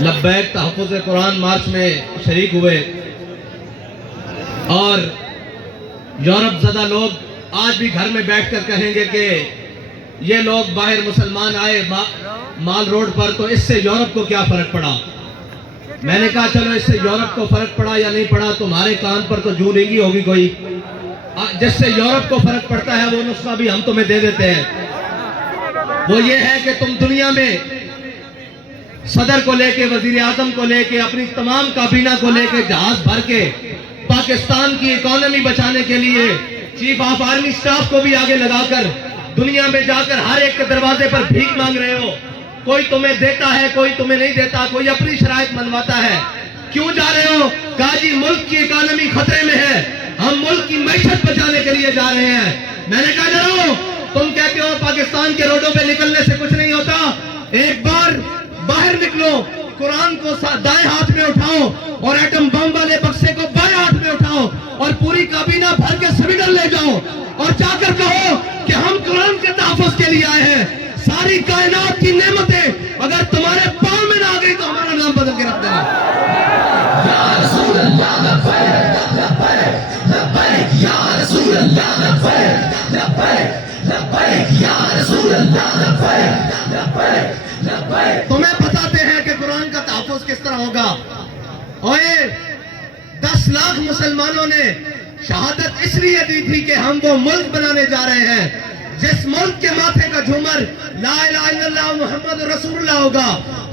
لبیک تحفظ قرآن مارچ میں شریک ہوئے، اور یورپ زدہ لوگ آج بھی گھر میں بیٹھ کر کہیں گے کہ یہ لوگ باہر مسلمان آئے مال روڈ پر، تو اس سے یورپ کو کیا فرق پڑا؟ میں نے کہا چلو اس سے یورپ کو فرق پڑا یا نہیں پڑا، تمہارے کان پر تو جوں نہیں ہوگی کوئی، جس سے یورپ کو فرق پڑتا ہے وہ نسخہ بھی ہم تمہیں دے دیتے ہیں۔ وہ یہ ہے کہ تم دنیا میں صدر کو لے کے، وزیر اعظم کو لے کے، اپنی تمام کابینہ کو لے کے جہاز بھر کے پاکستان کی اکانومی بچانے کے لیے چیف آف آرمی سٹاف کو بھی آگے لگا کر دنیا میں جا کر ہر ایک کے دروازے پر بھیک مانگ رہے ہو۔ کوئی تمہیں دیتا ہے، کوئی تمہیں نہیں دیتا، کوئی اپنی شرائط منواتا ہے۔ کیوں جا رہے ہو؟ کہا جی ملک کی اکانومی خطرے میں ہے، ہم ملک کی معیشت بچانے کے لیے جا رہے ہیں۔ میں نے کہا جاؤ، تم کہتے ہو پاکستان کے روڈوں پہ نکلنے سے کچھ نہیں ہوتا، ایک بار باہر نکلو، قرآن کو دائیں ہاتھ میں اٹھاؤ اور ایٹم بم والے بکسے کو بائیں ہاتھ میں اٹھاؤ اور پوری کابینہ بھر کے سویڈن لے جاؤ اور جا کر کہو کہ ہم قرآن کے تحفظ کے لیے آئے ہیں۔ ساری کائنات کی نعمتیں اگر تمہارے پاؤں میں نہ آ گئی تو ہمارا نام بدل کے رکھ دینا۔ یا رسول اللہ لبیک لبیک لبیک یا رسول اللہ لبیک لبیک لبیک یا رسول اللہ لبیک لبیک لبیک۔ تمہیں بتاتے ہیں کہ قرآن کا تحفظ کس طرح ہوگا۔ اور 10 لاکھ مسلمانوں نے شہادت اس لیے دی تھی کہ ہم وہ ملک بنانے جا رہے ہیں جس ملک کے ماتھے کا جھومر لا الہ الا اللہ محمد رسول اللہ ہوگا۔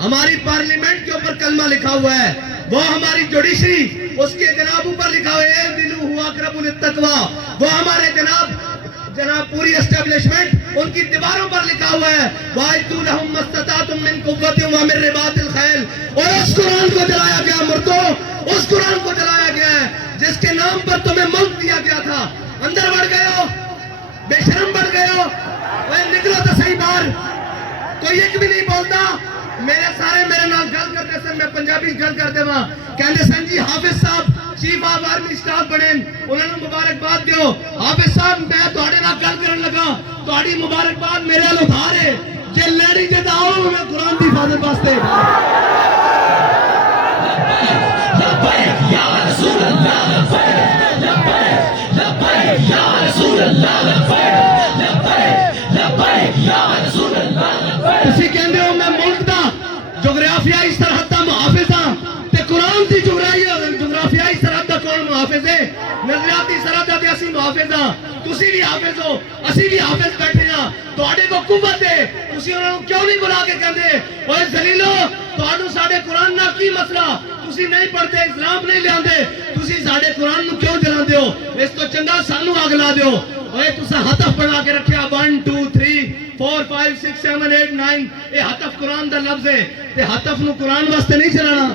ہماری پارلیمنٹ کے اوپر کلمہ لکھا ہوا ہے، وہ ہماری جوڈیشری اس کے جناب اوپر لکھا ہوا ہے دلو ہوا اقرب للتقوی، وہ ہمارے جناب پوری اسٹیبلشمنٹ ان کی دیواروں پر لکھا ہوا ہے وَأَعِدُّوا لَهُم مَّا اسْتَطَعْتُم مِّن قُوَّةٍ وَمِن رِّبَاطِ الْخَيْلِ۔ اور اس قرآن کو جلایا گیا مردو، اس قرآن کو جلایا گیا ہے جس کے نام پر تمہیں ملک دیا گیا تھا۔ اندر بڑھ گئے ہو، بے شرم بڑھ گئے ہو، نکلو تو صحیح باہر۔ کوئی ایک بھی نہیں بولتا۔ میرے نال گل کرتے سن، میں پنجابی گل کر دے وہاں کہندے سن جی حافظ صاحب چیف آف آرمی سٹاف بنے، انہوں نے مبارکباد دیو۔ حافظ صاحب میں تواڈے نال گل کرن لگا، تواڈی مبارکباد میرے نال ادھار ہے، جے لڑی جے آؤ میں قرآن دی حفاظت واسطے۔ لبیک یا رسول اللہ لبیک لبیک لبیک یا رسول اللہ لبیک لبیک لبیک یا رسول اللہ لبیک۔ تسی کہندے ہو میں ملک دا جغرافیائی سرحد دا محافظ ہاں، تے قرآن دی جغرافیائی سرحد دا کون محافظ ہے؟ نظریاتی سرحد دا تے اسی محافظ ہاں، تسی بھی حافظ ہو، اسی بھی حافظ بیٹھے ہاں، تواڈے کو قوت ہے، تسی انہاں نوں کیوں نہیں بلا کے کہندے اوے ذلیلو تہاڈوں ساڈے قرآن نال کی مسئلہ؟ تسی نہیں پڑھتے، اسلام نہیں لیاندے، تسی ساڈے قرآن نوں کیوں جلاندے ہو؟ اس تو چنگا سانوں اگ لا دیو۔ اوے تساں ہتف بنا کے رکھیا 1 2 3 4 5 6 7 8 9، اے ہتف قرآن دا لفظ ہے تے ہتف نو قرآن واسطے نہیں چلانا۔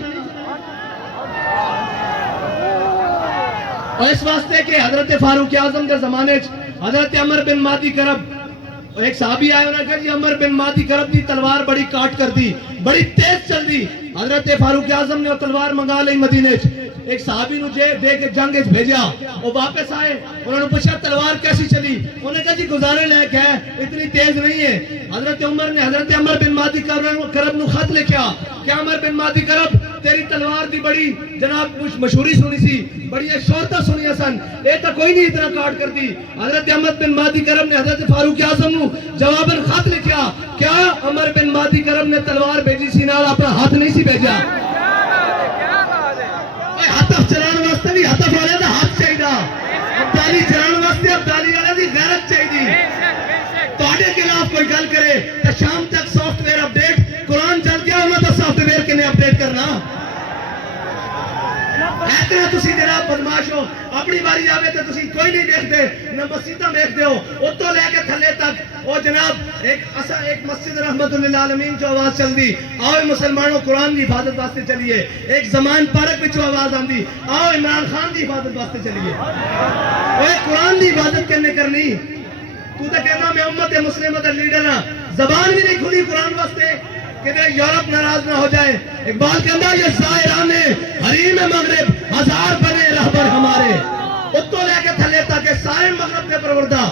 اور اس واسطے کہ حضرت فاروق اعظم کے زمانے حضرت عمر بن مادی کرب، ایک صحابی آئے انہوں نے کہا جی عمر بن مادی کرب دی تلوار بڑی کاٹ کر دی، بڑی تیز چل دی۔ حضرت فاروق اعظم نے وہ تلوار منگا لی مدینے، ایک صحابی نو دے کے جنگ بھیجا، وہ واپس آئے، انہوں نے پوچھا تلوار کیسی چلی؟ انہوں نے کہا جی گزارے لائق ہے، اتنی تیز نہیں ہے۔ حضرت عمر نے حضرت عمر بن مادی کرب نو خط لکھا کہ عمر بن مادی کرب تیری تلوار دی بڑی جناب مشہوری سنی سی، بڑی شہرتاں سنیا سن، اے تا کوئی نہیں اتنا کاٹ کر دی۔ حضرت عمر بن مادی کرب نے حضرت فاروق اعظم نو جواباً خط لکھا، کیا عمر بن مادی کرب نے تلوار بھیجی سی نال اپنا ہاتھ نہیں سی بھیجا؟ ہتف چلان واسطے بھی ہتف والے دا ہاتھ چاہیے، ابدالی چلان واسطے ابدالی والے دی غیرت چاہیے۔ تواڈے خلاف کوئی گل کرے تو شام تک سافٹ ویئر اپڈیٹ، قرآن چل گیا انہاں دا سافٹ ویئر کنے اپڈیٹ کرنا؟ ایتنا تسی جناب بدماش ہو، اپنی باری آوے تو تسی کوئی نہیں دیکھتے، نہ مسجداں دیکھتے ہو، اتوں لے کے تھلے تک۔ وہ جناب ایک مسجد رحمت للعالمین جو آواز چل دی، آؤ مسلمانوں قرآن دی حفاظت واسطے چلیے۔ ایک زمان پارک وچوں آواز آندی، آؤ عمران خان دی حفاظت واسطے چلیے۔ اوے قرآن دی حفاظت کرنے کرنی، تو تے کہنا میں امت مسلمہ دا لیڈر ہاں، زبان بھی نہیں کھلی قرآن واسطے کہ یورپ ناراض نہ ہو جائے۔ اقبال کہندا یہ زائران حریم مغرب ہزار بنے رہبر ہمارے، اتوں لے کے تھلے تک سارے مغرب دے پروردہ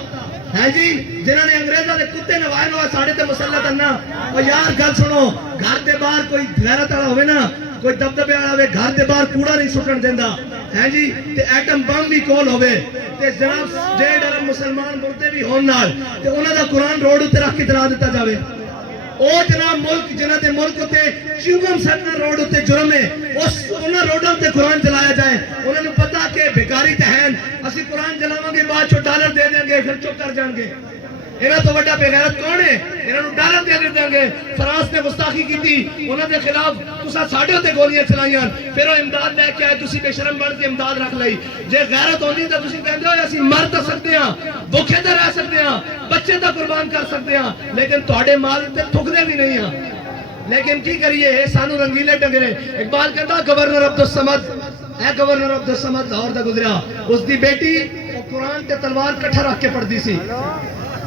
ہے جی جنہوں نے انگریزوں کے کتے نوائے نو ساڑے تے مسلط کرنا. اور یار گل سنو, گھر دے باہر کوئی غیرت والا ہوئے نا, کوئی دبدبے والا ہوئے, گھر دے باہر کوڑا نہیں سٹن دیندا ہے جی, تے ایٹم بم بھی کول ہوئے تے جناب ڈیڑھ ارب مسلمان مردے بھی ہون نال تے انہاں دا قرآن روڈ تے رکھ کے جلا دیتا جاوے. او جناب ملک جنہاں دے ملک تے چیوگم سٹنا روڈ تے جرم ہے, اس انہاں روڈاں تے قرآن چلایا جائے. انہاں نوں پتہ کہ بیکاری تے ہیں, اسی قرآن چلاواں گے بعد چوں ڈالر دے دیں گے پھر چپ کر جان گے. انہاں تو بڑا بے غیرت کون ہے؟ انہاں نوں ڈالر دے دیں گے. فرانس نے گستاخی کیتی, انہاں دے خلاف تساں ساڈے تے گولیاں چلائیاں, پھر وہ امداد لے کے آئے, تسی بے شرم بن کے امداد رکھ لئی. جے غیرت ہوندی تے تسی کہندے ہو اسی مر تے سکدے ہاں, بھوکے تے رہ سکدے ہاں, بچے تے قربان کر سکدے ہاں, لیکن تواڈے مال تے تھکدے بھی نہیں ہاں. لیکن کی کریے, اے سانو رنگیلے ڈنگرے. اقبال کہندا گورنر عبدالصمد, اے گورنر عبدالصمد لاہور دا گزریا, اس دی بیٹی قرآن تے تلوار کٹھا رکھ کے پڑھدی سی.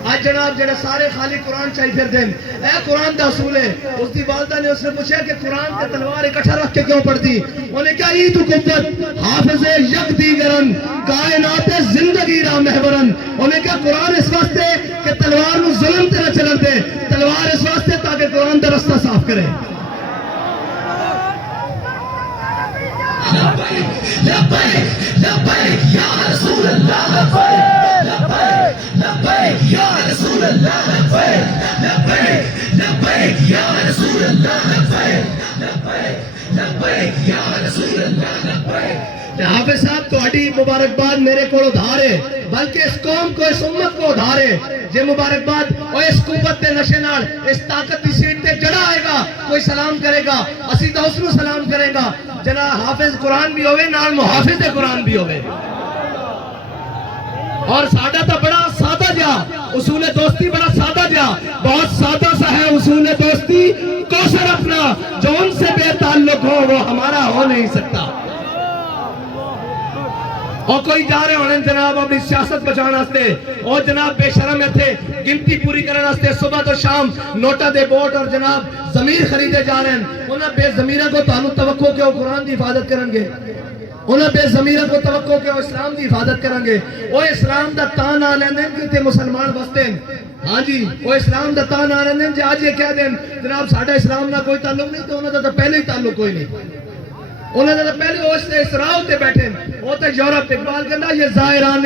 آج جناب جڑے سارے خالی قرآن چاہی پھر دیں, اے قرآن دا اصول ہے. اس دی والدہ نے اس نے پوچھا کہ قرآن تے تلوار اکٹھا رکھ کے کیوں پڑھتی؟ انہوں نے کہا ای تو قوت حافظ یک دیگرن کائنات زندگی را محورن. انہوں نے کہا قرآن اس واسطے کہ تلوار نو ظلم تے نہ چلن دے, تلوار اس واسطے تاکہ قرآن دا رستہ صاف کرے. لبیک لبیک لبیک یا رسول اللہ, لبیک لبیک یا رسول اللہ, لبیک لبیک لبیک یا رسول اللہ, لبیک لبیک لبیک یا رسول اللہ, لبیک. حافظ صاحب تہاڈی مبارکباد میرے کو ادھار ہے, بلکہ اس قوم کو اس امت کو ادھار ہے. یہ مبارکباد اور اس قوت دے نشے نال اس طاقت دی سیٹ تے جڑا آئے گا کوئی سلام کرے گا, اسی تو اس نو سلام کرے گا. جناب حافظ قرآن بھی ہوئے نال محافظ قرآن بھی ہوئے. اور سادہ تا بڑا سادہ جا اصول دوستی, بڑا سادہ جا, بہت سادہ سا ہے اصول دوستی. کوثر اپنا جو ان سے بے تعلق ہو وہ ہمارا ہو نہیں سکتا. اور کوئی جا رہے ہونے جناب اپنی سیاست بچانا ہستے, اور جناب بے شرم تھے گنتی پوری کرنا ہستے صبح تو شام نوٹا دے بوٹ اور جناب ضمیر خریدے جا رہے ہیں. انہاں بے ضمیرہ کو تعلق توقع کہ وہ قرآن دی حفاظت کریں گے, انہاں بے ضمیرہ کو توقع کہ وہ اسلام دی حفاظت کریں گے. وہ اسلام دا تان آ لیندے کہ تے مسلمان بستے ہیں. ہاں جی, وہ اسلام دا تان آ لیندے جی آج یہ کہہ دیں جناب ساڑھا اسلام نہ کوئی تعلق نہیں, تو انہوں نے تو پہلے ہی تعلق کوئی نہیں. انہوں نے پہلے وہ اسراء ہوتے بیٹھے, وہ تو یورپ. اقبال کہنا یہ زائران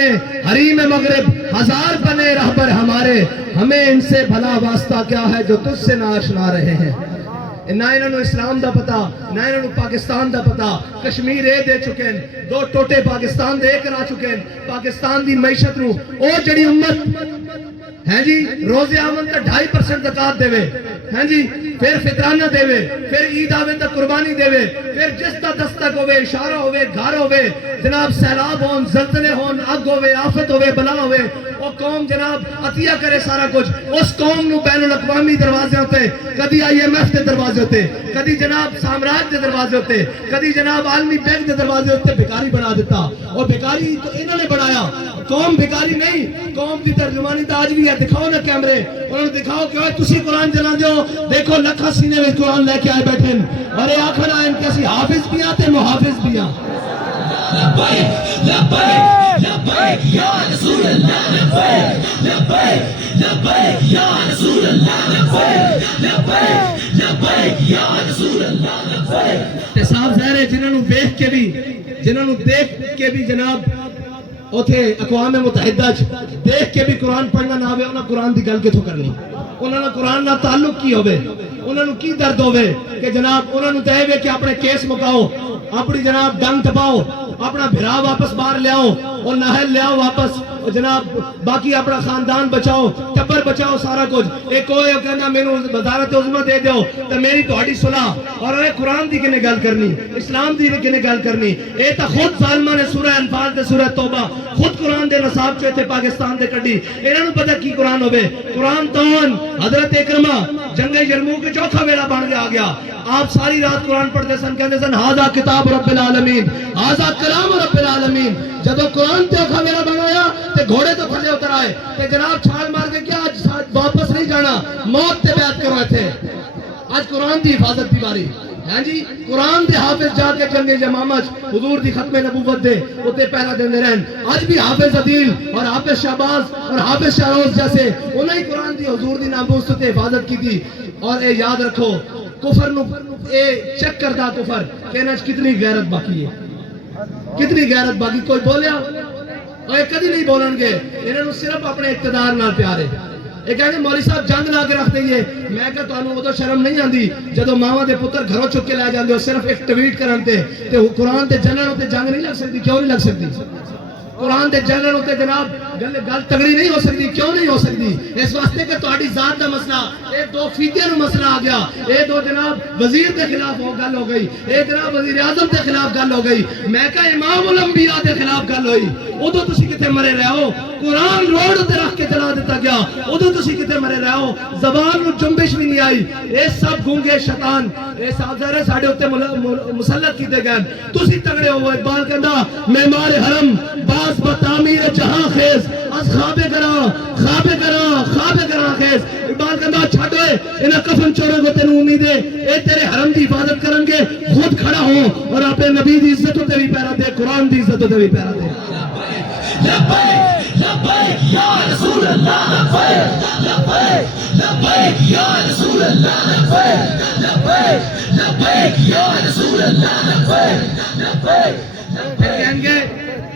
حریم مغرب ہزار بنے رہبر ہمارے, ہمیں ان سے بھلا واسطہ کیا ہے جو تجھ سے نہ آشنا رہے ہیں. نہ انہوں اسلام دا پتا, نہ انہوں پاکستان دا پتا. کشمیر اے دے چکے ہیں, 2 ٹوٹے پاکستان دے کرا چکے ہیں. پاکستان دی معیشت نو او جڑی امت ہے جی روزے آمن کا 2.5% زکات دے وے, ہیں جی پھر فطرانہ دے وے, پھر عید آوے تا قربانی دے وے, پھر جس تا دستک ہوئے, اشارہ ہوئے, گھر ہوئے, جناب سیلاب ہون, زلزلے ہون, اگ ہوئے, آفت ہوئے, بلا ہوئے, وہ قوم جناب عطیہ کرے سارا کچھ. اس قوم نو بین الاقوامی دروازے ہوتے, کدی IMF دے دروازے ہوتے, کدی جناب سامراج دے دروازے ہوتے, کدی جناب عالمی بینک دے دروازے ہوتے, بیکاری بنا دیتا. اور بیکاری تو انہوں نے بڑھایا, قوم بیکاری نہیں. قوم دی ترجمانی تو آج بھی ہے, دکھاؤ نا کیمرے, انہوں نے دکھاؤ کہ تسی قرآن جنا دیو, دیکھو لکھا سینے میں قرآن لے کے آئے بیٹھے ہیں, اور یہ آخر آئیں کیسی حافظ بھی آتے محافظ بھی آتے. لبیک لبیک لبیک یا رسول اللہ, لبیک لبیک لبیک یا رسول اللہ, لبیک لبیک لبیک یا رسول اللہ, لبیک. تے صاحب ظاہر ہے جنہوں دیکھ کے بھی, جنہوں دیکھ کے بھی جناب اوتھے اقوام متحدہ دیکھ کے بھی قرآن پڑھنا نہ ہوئے, انہاں قرآن دی گل کتھوں کرنی, انہوں نے قرآن نہ تعلق کی ہوئے, انہوں نے کی درد ہوئے کہ جناب انہوں نے دے ہوئے کہ اپنے کیس مکاؤ, اپنی جناب ڈنگ دباؤ, اپنا بھرا واپس باہر لے آؤ اور نہل لے آؤ واپس, اور جناب باقی اپنا خاندان بچاؤ, ٹبر بچاؤ, سارا کچھ. ایک کوئی کہنا میں نے وزارت عظمہ دے دیو تو میری تہاڈی صلح, اور اے قرآن دی کنے گل کرنی, اسلام دی کنے گل کرنی. اے تا خود ظالماں نے سورہ انفال تے سورہ توبہ خود قرآن دے نصاب چے تے پاکستان دے کڈی. انہاں نوں پتہ کی قرآن ہوے, قرآن تون حضرت اکرمہ جنگ یرموک کے چوتھا ویلا بن کے آ گیا. آپ ساری رات قرآن پڑھتے سن, کہتے سن ھذا کتاب رب العالمین, ھذا کلام رب العالمین. جب قرآن تے اوکھا ویلا بنایا تے گھوڑے تو تھلے اتر آئے تے جناب چھال مار کے کیا آج واپس نہیں جانا, موت تے بیعت کرو تھے. آج قرآن دی حفاظت دی باری, ہاں جی قرآن دے حافظ جا کے جنگ یمامہ حضور دی ختم نبوت دے اتے پہرا دیندے رہن. آج بھی حافظ عدیل اور حافظ شہباز اور حافظ شاروز جیسے انہیں ہی قرآن دی حضور دی ناموس تے حفاظت کی تھی. اور اے یاد رکھو کفر نو اے چیک کردا کفر کہ انہاں کتنی غیرت باقی ہے, کتنی غیرت باقی. کوئی بولیا اور یہ کدی نہیں بولن گے, انہوں صرف اپنے اقتدار نال پیار ہے. یہ کہیں گے مولوی صاحب جنگ لا کے رکھ دئیے. میں کہا تو انہوں وہ تو شرم نہیں آندی جدو ماما دے پتر گھروں چک کے لے جاندے ہو صرف ایک ٹویٹ کرن تے قرآن تے جنگل ہوتے جنگ نہیں لگ سکتی. کیوں نہیں لگ سکتی؟ قرآن دے جنگل ہوتے جناب گل تگڑی نہیں ہو سکتی. کیوں نہیں ہو سکتی؟ اس واسطے کہ تہاڈی ذات دا مسئلہ, اے دو فیدیاں نو مسئلہ آ گیا, اے دو جناب وزیر دے خلاف گل ہو گئی, اے جناب وزیر اعظم دے خلاف گل ہو گئی. میں کہا امام الانبیاء دے خلاف گل ہوئی, ادو تسی کتے مرے رہے ہو. قرآن روڈ تے رکھ کے چلا دیتا گیا, ادو تسی کتے مرے رہے ہو. زبان نو جنبش بھی نہیں آئی. اے سب گونگے شیطان اے سازارے ساڈے اوتے مسلط کیتے گئے. تسی تگڑے ہو. اقبال کہندا معمار حرم باز بتعمیر جہاں خیز از خواب گراں خیز. اقبال کہندا چھڈ اوئے انہاں کفن چوروں کو تینوں امید ہے اے تیرے حرم دی حفاظت کرن گے, خود کھڑا ہو اور اپنے نبی دی عزت تے بھی پیرا دے, قرآن دی عزت تے بھی پیرا دے. لبیک لبیک یا رسول اللہ, لبیک لبیک لبیک یا رسول اللہ, لبیک لبیک لبیک یا رسول اللہ, لبیک لبیک. پھر کہیں گے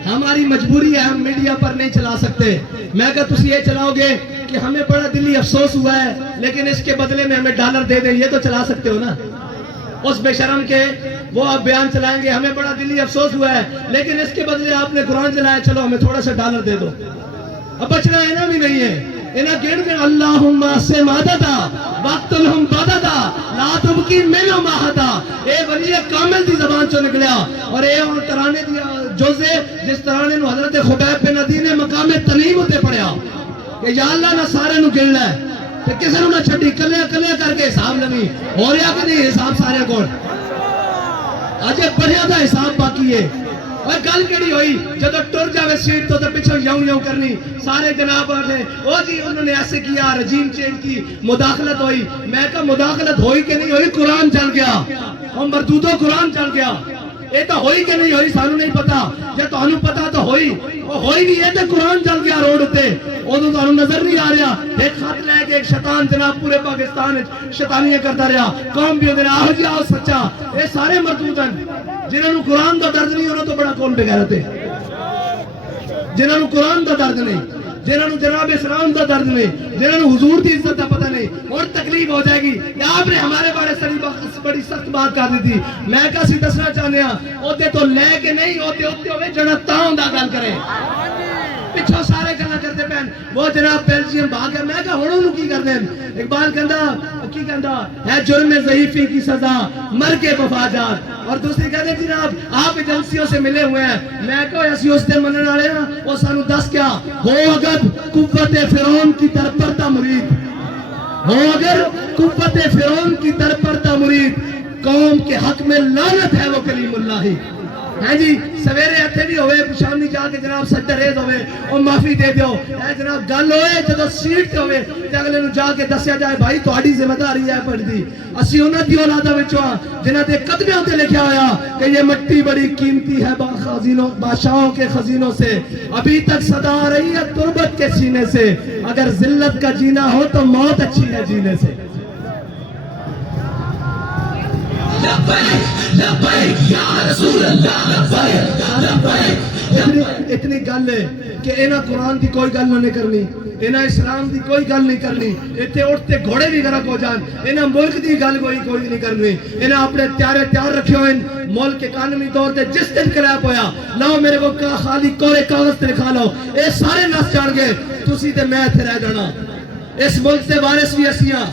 ہماری مجبوری ہے, ہم میڈیا پر نہیں چلا سکتے. میں کہا تسی یہ چلاؤ گے کہ ہمیں بڑا دلی افسوس ہوا ہے لیکن اس کے بدلے میں ہمیں ڈالر دے دیں, یہ تو چلا سکتے ہو نا. اس بے شرم کے وہ آپ بیان چلائیں گے ہمیں بڑا دلی افسوس ہوا ہے لیکن اس کے بدلے آپ نے قرآن چلایا, چلو ہمیں تھوڑا سا ڈالر دے دو. اب بچنا اینا بھی نہیں ہے. انہاں گھڑ کے اللہم سے مادتا وقت الہم بادتا لا تبکی منو ماہتا. اے ولی کامل دی زبان چو نکلیا اور اے ان ترانے دی جوزے جس ترانے نو حضرت خبیب بن عدی نے مقام تنیم ہوتے پڑھیا کہ یا اللہ نہ سارے نو گن لے کہ کسے نو نہ چھٹی, کلے کلے کر کے حساب لگی. ہو رہا کہ نہیں حساب سارے کو؟ اجے پڑھیا دا حساب باقی ہے. اور گل کیڑی ہوئی جدو ٹر جاوے سیٹ تو پچھو یوں یوں کرنی سارے جناب آتے او جی انہوں نے ایسے کیا, رجیم چینج کی, مداخلت ہوئی. میں کہا مداخلت ہوئی کہ نہیں ہوئی, قرآن چل گیا اور مردودو قرآن چل گیا. یہ تو ہوئی کہ نہیں ہوئی سانو نہیں پتا, جب تو انہوں پتا تو ہوئی ہوئی بھی یہ تو قرآن چل گیا روڈ تے, وہ تو انہوں نظر نہیں آ رہا. ایک خط لے کے ایک شیطان جناب پورے پاکستان شیطانیاں کرتا رہا, قوم بھی ہوتے آہو جی آہو سچا. یہ سارے مردود ہیں جنہوں نے قرآن دا درد نہیں, انہوں تو بڑا کون بغیرت ہے. جنہوں نے قرآن دا درد نہیں, جنہوں نے جناب اسلام دا درد نہیں, جنہوں نے حضور دی عزت دا پتہ نہیں. اور تکلیف ہو جائے گی کہ آپ نے ہمارے بارے بڑی سخت بات کر دی تھی. میں کہا سی دسنا چاہنے ہاں اوتے تو لے کے نہیں ہوتے ہوتے ہوئے جنہ تاؤں دا گل کریں. پچھو سارے گلا کرتے پہن وہ جناب بیلجیم بھاگ گئے. میں کہا ہونوں نو کی کر دیں. اقبال کہندا ہے جرم ضعیفی کی سزا مر کے وفاجات. اور دوسری کہتے ہیں جناب آپ ایجنسیوں سے ملے ہوئے ہیں. میں کہا ایسی اس دن منن والے نا وہ سانو دس کیا ہو اگر قوت فرعون کی در پردہ مرید, ہو اگر قوت فرعون کی در پردہ مرید, قوم کے حق میں لعنت ہے وہ کلیم اللہ ہی. ہاں جی سویرے اتھے بھی ہوئے شامی جا کے جناب سجدہ ریز ہوئے اور معافی دے دیو. اے جناب گل ہوئے جدو سیٹ تے ہوئے تے اگلے نو جا کے دسیا جائے بھائی تہاڈی ذمہ داری ہے پڑھ دی. اسی انہاں دی اولاداں وچوں جنہاں دے قدمیاں تے لکھیا ہویا کہ یہ مٹی بڑی قیمتی ہے خزینوں بادشاہوں کے خزینوں سے, ابھی تک صدا آ رہی ہے تربت کے سینے سے, اگر ذلت کا جینا ہو تو موت اچھی ہے جینے سے. اتنی گل ہے کہ انہاں قرآن دی کوئی گل نہیں کرنی, انہاں اسلام دی کوئی گل نہیں کرنی. اتنے اٹھتے گھوڑے بھی غرق ہو جان, انہاں ملک دی گل کوئی نہیں کرنی. انہاں اپنے تیار رکھے ہوئے ملک اکانومی طور تے جس دن کریپ ہویا لاؤ میرے کو خالی کورے کاغذ تے لکھا لو, اے سارے نس چڑھ گئے تسی تے میں اتنے رہ جانا. اس ملک سے وارث بھی اسیاں.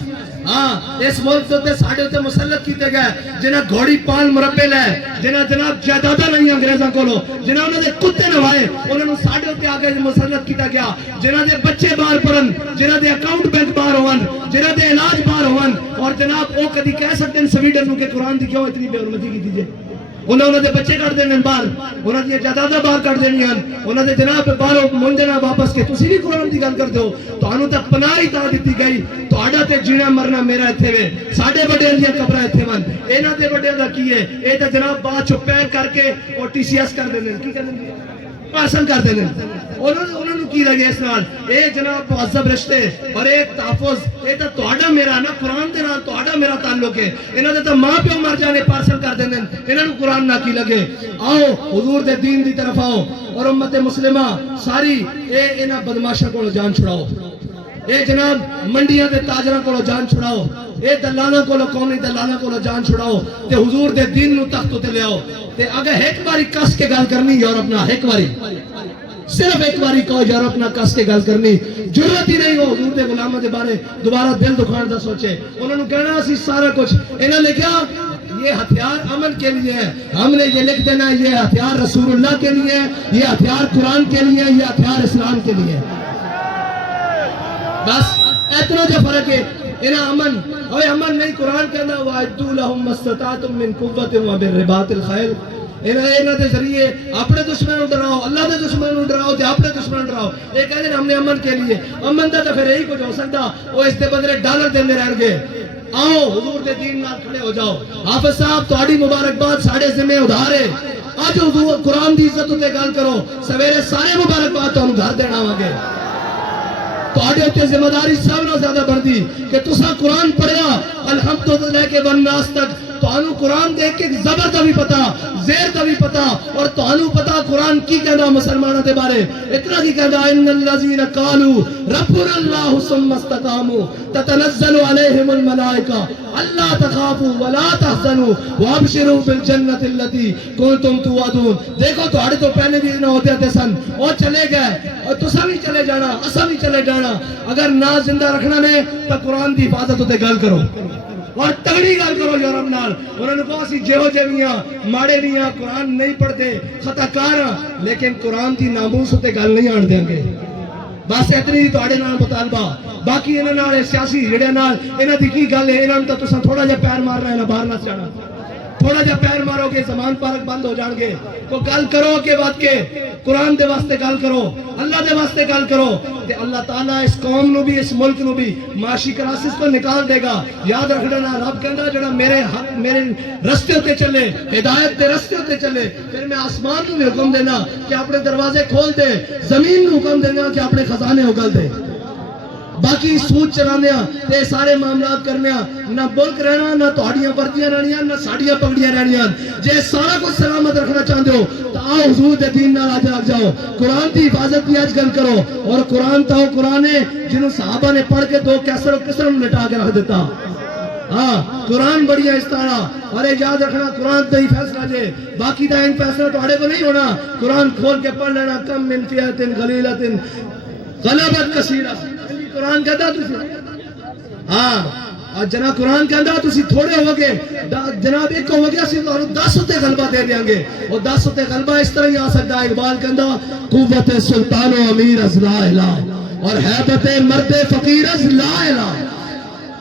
ہاں اس ملک سے ساڑھے ہوتے مسلط کیتے گئے جنہاں گھوڑی پال مربے لے, جنہاں جناب جائیداداں نہیں انگریزاں کولو, جنہاں انہوں نے کتے نوائے انہوں نے ساڑھے ہوتے آگے مسلط کیتا گیا. جنہاں دے بچے باہر پڑھن, جنہاں دے اکاؤنٹ بینک باہر ہون, جنہاں دے علاج باہر ہون, اور جناب وہ کدی کہہ سکتے ہیں سویڈن نو کہ قرآن دی کیوں اتنی بے حرمتی کی دیجئے. انہوں نے بچے کٹ دینے باہر، انہوں نے جائیداداں باہر کٹ دینی ہیں، انہوں نے جناب باہروں منجنا واپس کے تسی بھی قرآن دی گل کرتے ہو، تانوں تک پناہ ہی تا دتی گئی، تہاڈا تے جینا مرنا میرا ایتھے وے، ساڈے بڑیاں دیاں قبراں ایتھے ون، انہاں دے بڑیاں دا کی ہے؟ اے تے جناب بعد چوں پیک کر کے اور ٹی سی ایس کر دیندے، کی کر دیندے؟ پاسن کر دیندے۔ انہوں نے کی لگے اس نال؟ اے جناب مہذب رشتے اور اے تحفظ، اے تا تہاڈا میرا نا، قرآن دے نال تہاڈا میرا تعلق ہے، انہاں دے تا ماں پیو مر جانے پارسل کر دیندے، انہاں نوں قرآن نہ کی لگے۔ آؤ حضور دے دین دی طرف آؤ اور امت مسلمہ ساری اے انہاں بدماشاں کولوں جان چھڑاؤ، اے جناب منڈیاں دے تاجراں کولوں جان چھڑاؤ، اے دلالاں کولوں، قومی دلالاں کولوں جان چھڑاؤ تے حضور دے دین نوں تخت تے لے آؤ۔ تے اگر ایک باری کس کے گل کرنی یورپ نہ، ایک باری صرف ایک باری کہو یورپ نہ کس کے گل کرنی، ضرورت ہی نہیں ہو حضور دے غلاموں دے بارے دوبارہ دل دکھان دا سوچے، انہوں نے کہنا اسی سارا کچھ، انہوں نے لکھا یہ ہتھیار امن کے لیے ہے، ہم نے یہ لکھ دینا یہ ہتھیار رسول اللہ کے لیے، یہ ہتھیار قرآن کے لیے، یہ ہتھیار اسلام کے لیے، بس اتنا جو فرق ہے۔ انہاں امن، اوے امن نہیں، قرآن کہنا وَاعِدُّوا لَهُم مَّا اسْتَطَعْتُم مِّن قُوَّةٍ وَمِن الْخَيْلِ، انہاں دے ذریعے اپنے دشمنوں ڈراؤ، اللہ دے دشمنوں ڈراؤ تے اپنے دشمنوں ڈراؤ، یہ کہتے ہیں ہم نے امن کے لیے، امن دا تو پھر یہی کچھ ہو سکتا، وہ اس دے بدلے ڈالر دیندے رہن گے۔ آؤ حضور دے دین نال کھڑے ہو جاؤ، حافظ صاحب تہاڈی مبارکباد ساڈے ذمہ ادھار ہے، اج حضور قرآن دی عزت تے گل کرو، سویرے سارے مبارکباد تانوں گھر دینا آواں گے، تہاڈے تے ذمہ داری سب نال زیادہ بڑھدی کہ تساں قرآن پڑھیا الحمدللہ کے والناس تک، تانوں قرآن دیکھ کے زبر دا بھی پتا، زیر دا بھی پتا، اور تانوں پتا قرآن کی کہندا مسلمانوں دے بارے، اتنا کی کہندا ان الذین قالوا ربنا اللہ ثم استقاموا تتنزل علیہم الملائکہ الا تخافوا ولا تحزنوا وابشروا بالجنۃ التي کنتم توعدون۔ دیکھو تہاڈے تو پہلے بھی نہ ہوتے تھے سن، وہ چلے گئے اور تساں بھی چلے جانا، اساں بھی چلے جانا، اگر نہ زندہ رکھنا نے تو قرآن دی حفاظت تے گل کرو اور تگڑی گل کرو یورپ نال۔ انہوں نے کہا اسی جہو جہیاں ماڑے نہیں قرآن نہیں پڑھتے خطا کار ہاں، لیکن قرآن دی ناموس تے گل نہیں آن دیں گے، بس اتنی ہی تہاڈے نال مطالبہ، باقی انہاں نال سیاسی جڑے نال انہاں دی کی گل ہے، انہاں نوں تو تساں تھوڑا جہا پیر مارنا ہے، نہ باہر نہ جانا، تھوڑا جہا پیر مارو گے زمان پارک بند ہو جان گے، تو گل کرو کے بعد کے قرآن دے واسطے گل کرو، اللہ دے واسطے گل کرو، تے اللہ تعالیٰ اس قوم نو بھی اس ملک نو بھی معاشی کرائسس کو نکال دے گا۔ یاد رکھ لینا رب کہندا جڑا میرے رستے ہوتے چلے، ہدایت دے رستے ہوتے چلے، پھر میں آسمان نو بھی حکم دینا کہ اپنے دروازے کھول دے، زمین نو حکم دینا کہ اپنے خزانے اگل دے، باقی سود چلانے تے سارے معاملات کرنے نہ ملک رہنا، نہ تہاڈیاں وردیاں رہنیاں، نہ ساڈیاں پگڑیاں رہنیاں، جے سارا کچھ سلامت رکھنا چاہتے ہو تو آؤ حضور دے دین نال آج لگ جاؤ، قرآن دی حفاظت دی آج گل کرو، اور قرآن تو قرآن ہے جنہوں صحابہ نے پڑھ کے دو کیسر و کسر لٹا کے رکھ دیتا، ہاں قرآن بڑی ہے اس طرح، اور یاد رکھنا قرآن دا ہی فیصلہ جے، باقی دا ان فیصلہ تہاڈے کو نہیں ہونا، قرآن کھول کے پڑھ لینا، کم من فئۃ قلیلۃ غلبت کثیرہ، قرآن کہتا تسی، ہاں اور جناب قرآن کہتا تسی تھوڑے ہو گے، جناب ایک ہو گیا سی اور 10 تے غلبہ دے دیاں گے، اور 10 تے غلبہ اس طرح ہی آ سکتا ہے۔ اقبال کہتا قوت سلطان و امیر از لا الہ اور حیبت مرد فقیر از لا الہ،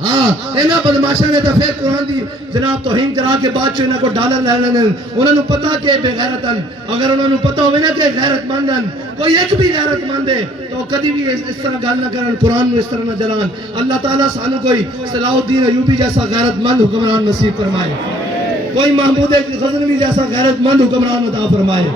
ہاں انہاں بدماشاں نے تو پھر قرآن دی جناب توہین کرا کے بعد چوں انہاں کو ڈالر لے لینے، انہاں نے پتا کہ بے غیرتن، اگر انہاں نے پتا ہوئے نا کہ غیرت مندن، کوئی ایک بھی غیرت مند ہے تو کدی بھی اس طرح گل نہ کرن، قرآن نو اس طرح نہ جلان۔ اللہ تعالیٰ سانو کوئی صلاح الدین ایوبی جیسا غیرت مند حکمران نصیب فرمائے، کوئی محمود غزنوی جیسا غیرت مند حکمران عطا فرمائے،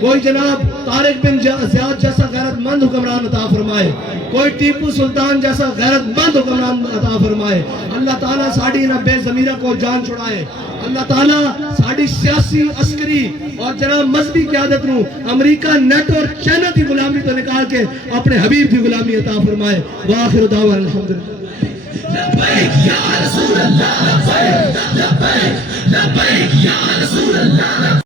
کوئی جناب طارق بن زیاد جیسا غیرت مند حکمران عطا فرمائے، کوئی ٹیپو سلطان جیسا غیرت مند حکمران عطا فرمائے۔ اللہ تعالیٰ ساڑی نہ بے ضمیرہ کو جان چھڑائے، اللہ تعالیٰ ساڑی سیاسی عسکری اور جناب مذہبی قیادت نو امریکہ نیٹ اور چائنا کی غلامی تو نکال کے اپنے حبیب کی غلامی عطا فرمائے۔ وآخر دعوانا الحمدللہ۔ لبیک یا رسول اللہ، لبیک لبیک لبیک یا رسول اللہ۔